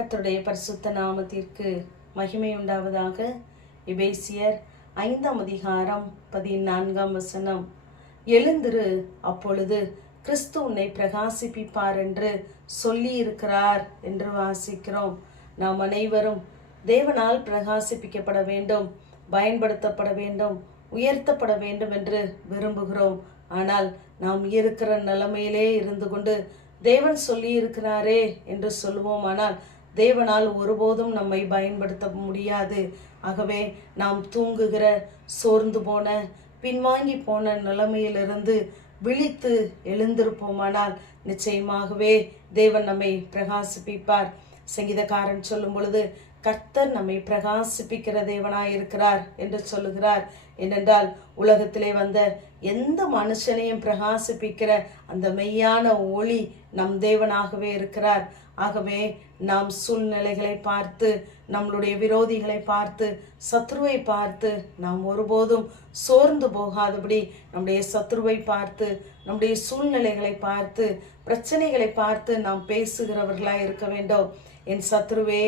கர்த்தருடைய பரிசுத்த நாமத்திற்கு மகிமை உண்டாவதாக. எபேசியர் 5ஆம் அதிகாரம் 14ஆம் வசனம். எழுந்திரு, அப்பொழுது கிறிஸ்து உன்னை பிரகாசிப்பிப்பார் என்று சொல்லி இருக்கிறார் என்று வாசிக்கிறோம். நாம் அனைவரும் தேவனால் பிரகாசிப்பிக்கப்பட வேண்டும், பயன்படுத்தப்பட வேண்டும், உயர்த்தப்பட வேண்டும் என்று விரும்புகிறோம். ஆனால் நாம் இருக்கிற நிலைமையிலே இருந்து கொண்டு தேவன் சொல்லி இருக்கிறாரே என்று சொல்லுவோம். ஆனால் தேவனால் ஒருபோதும் நம்மை பயன்படுத்த முடியாது. ஆகவே நாம் தூங்குகிற, சோர்ந்து போன, பின்வாங்கி போன நிலைமையிலிருந்து விழித்து எழுந்திருப்போமானால் நிச்சயமாகவே தேவன் நம்மை பிரகாசிப்பிப்பார். சங்கீதக்காரன் சொல்லும் பொழுது கர்த்தர் நம்மை பிரகாசிப்பிக்கிற தேவனாய் இருக்கிறார் என்று சொல்லுகிறார். ஏனென்றால் உலகத்திலே வந்த எந்த மனுஷனையும் பிரகாசிப்பிக்கிற அந்த மெய்யான ஒளி நம் தேவனாகவே இருக்கிறார். ஆகவே நாம் சூழ்நிலைகளை பார்த்து, நம்மளுடைய விரோதிகளை பார்த்து, சத்ருவை பார்த்து நாம் ஒருபோதும் சோர்ந்து போகாதபடி நம்முடைய சத்ருவை பார்த்து, நம்முடைய சூழ்நிலைகளை பார்த்து, பிரச்சனைகளை பார்த்து நாம் பேசுகிறவர்களாய் இருக்க வேண்டும். என் சத்ருவே,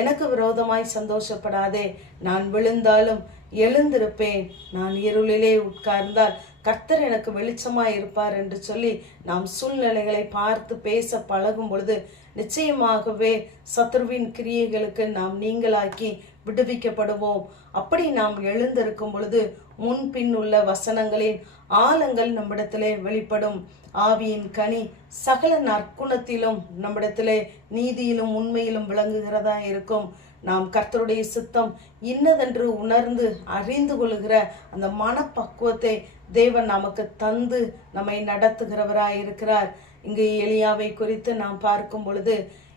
எனக்கு விரோதமாய் சந்தோஷப்படாதே, நான் விழுந்தாலும் எழுந்திருப்பேன், நான் இருளிலே உட்கார்ந்தால் கர்த்தர் எனக்கு வெளிச்சமாய் இருப்பார் என்று சொல்லி நாம் சூழ்நிலைகளை பார்த்து பேச பழகும் பொழுது நிச்சயமாகவே சத்ருவின் கிரியைகளுக்கு நாம் நீங்களாக்கி விடுவிக்கப்படுவோம். அப்படி நாம் எழுந்திருக்கும் பொழுது முன்பின் உள்ள வசனங்களின் ஆழங்கள் நம்மிடத்திலே வெளிப்படும். ஆவியின் கனி சகல நற்குணத்திலும் நம்மிடத்திலே நீதியிலும் உண்மையிலும் விளங்குகிறதா இருக்கும். நாம் கர்த்தருடைய சித்தம் இன்னதென்று உணர்ந்து அறிந்து கொள்கிற அந்த மனப்பக்குவத்தை தேவன் நமக்கு தந்து நம்மை நடத்துகிறவராய் இருக்கிறார். இங்கு எலியாவை குறித்து நாம் பார்க்கும் பொழுது,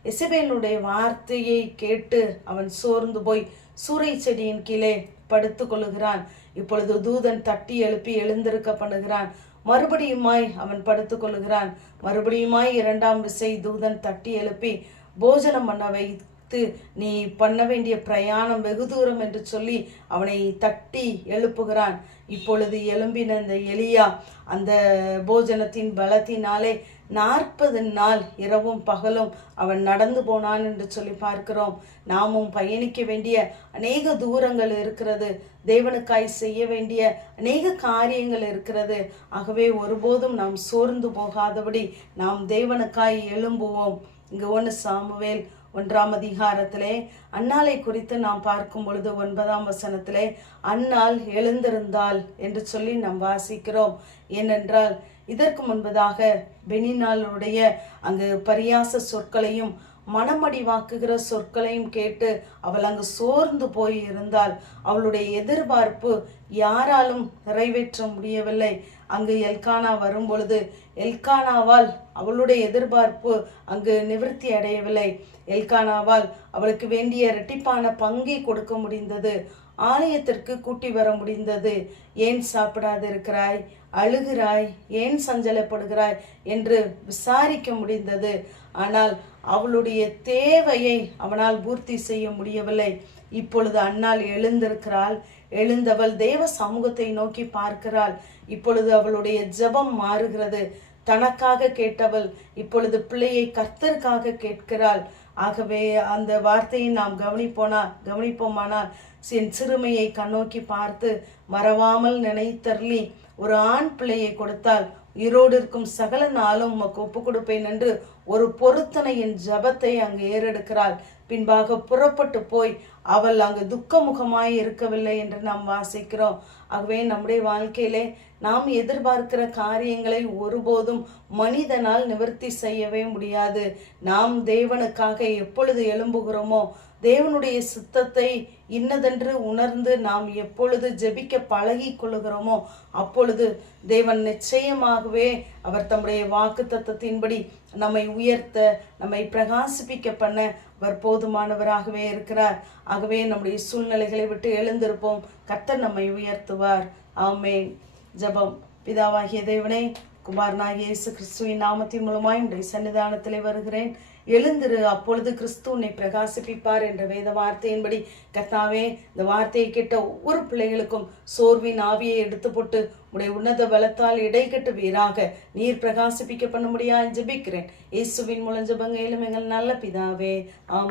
எசபேலுடைய வார்த்தையை கேட்டு அவன் சோர்ந்து போய் சூறை செடியின் கீழே படுத்து கொள்ளுகிறான். இப்பொழுது தூதன் தட்டி எழுப்பி எழுந்திருக்க பண்ணுகிறான். மறுபடியுமாய் அவன் படுத்து கொள்ளுகிறான். மறுபடியுமாய் 2ஆம் விசை தூதன் தட்டி எழுப்பி போஜனம் பண்ண வைத்து, நீ பண்ண வேண்டிய பிரயாணம் வெகு தூரம் என்று சொல்லி அவனை தட்டி எழுப்புகிறான். இப்பொழுது எழும்பின அந்த எலியா அந்த போஜனத்தின் பலத்தினாலே 40 நாள் இரவும் பகலும் அவன் நடந்து போனான் என்று சொல்லி பார்க்கிறோம். நாமும் பயணிக்க வேண்டிய அநேக தூரங்கள் இருக்கிறது. தேவனுக்காய் செய்ய வேண்டிய அநேக காரியங்கள் இருக்கிறது. ஆகவே ஒருபோதும் நாம் சோர்ந்து போகாதபடி நாம் தேவனுக்காய் எழும்புவோம். இங்கு 1 சாமுவேல் 1ஆம் அதிகாரத்திலே அன்னாளை குறித்து நாம் பார்க்கும் பொழுது 9ஆம் வசனத்திலே அன்னாள் எழுந்திருந்தாள் என்று சொல்லி நாம் வாசிக்கிறோம். ஏனென்றால் இதற்கு முன்பதாக பெனினாளுடைய அங்கு பரியாச சொற்களையும் மனமடிவாக்குகிற சொற்களையும் கேட்டு அவள் அங்கு சோர்ந்து போய் இருந்தாள். அவளுடைய எதிர்பார்ப்பு யாராலும் நிறைவேற்ற முடியவில்லை. அங்கு எல்கானா வரும் பொழுது எல்கானாவால் அவளுடைய எதிர்பார்ப்பு அங்கு நிவர்த்தி அடையவில்லை. எல்கானாவால் அவளுக்கு வேண்டிய இரட்டிப்பான பங்கை கொடுக்க முடிந்தது. ஆலயத்திற்கு கூட்டி வர முடிந்தது. ஏன் சாப்பிடாது இருக்கிறாய், அழுகிறாய், ஏன் சஞ்சலப்படுகிறாய் என்று விசாரிக்க முடிந்தது. ஆனால் அவளுடைய தேவையை அவனால் பூர்த்தி செய்ய முடியவில்லை. இப்பொழுது அன்னாள் எழுந்திருக்கிறாள். எழுந்தவள் தேவ சமூகத்தை நோக்கி பார்க்கிறாள். இப்பொழுது அவளுடைய ஜெபம் மாறுகிறது. தனக்காக கேட்டவள் இப்பொழுது பிள்ளையை கர்த்தருக்காக கேட்கிறாள். ஆகவே அந்த வார்த்தையை நாம் கவனிப்போமானால் என் சிறுமையை கண்ணோக்கி பார்த்து மறவாமல் நினைத்தருளி ஒரு ஆண் பிள்ளையை கொடுத்தால் உயிரோடு இருக்கும் சகல நாளும் உமக்கு ஒப்பு கொடுப்பேன் என்று ஒரு பொருத்தனையின் ஜபத்தை அங்கு ஏறெடுக்கிறாள். பின்பாக புறப்பட்டு போய் அவள் அங்கு துக்கமுகமாய் இருக்கவில்லை என்று நாம் வாசிக்கிறோம். ஆகவே நம்முடைய வாழ்க்கையிலே நாம் எதிர்பார்க்கிற காரியங்களை ஒருபோதும் மனிதனால் நிவர்த்தி செய்யவே முடியாது. நாம் தேவனுக்காக எப்பொழுது எழும்புகிறோமோ, தேவனுடைய சித்தத்தை இன்னதென்று உணர்ந்து நாம் எப்பொழுது ஜெபிக்க பழகி கொள்ளுகிறோமோ அப்பொழுது தேவன் நிச்சயமாகவே அவர் தம்முடைய வாக்கு தத்தத்தின்படி நம்மை உயர்த்த, நம்மை பிரகாசிப்பிக்க பண்ண அவர் போதுமானவராகவே இருக்கிறார். ஆகவே நம்முடைய சூழ்நிலைகளை விட்டு எழுந்திருப்போம். கர்த்தர் நம்மை உயர்த்துவார். ஆமென். ஜெபம். பிதாவாகிய தேவனே, குமாரனாகிய இயேசு கிறிஸ்துவின் நாமத்தின் மூலமாய் உடைய சன்னிதானத்திலே வருகிறேன். எழுந்திரு, அப்பொழுது கிறிஸ்து உன்னை பிரகாசிப்பிப்பார் என்ற வேத வார்த்தையின்படி கர்த்தாவே, இந்த வார்த்தையை கேட்ட ஒவ்வொரு பிள்ளைகளுக்கும் சோர்வின் ஆவியை எடுத்து போட்டு உடைய உன்னத பலத்தால் இடைக்கட்டு வீராக நீர் பிரகாசிப்பிக்க பண்ண முடியாது ஜெபிக்கிறேன். இயேசுவின் மூலம் ஜெபங்களும் எங்கள் நல்ல பிதாவே. ஆமென்.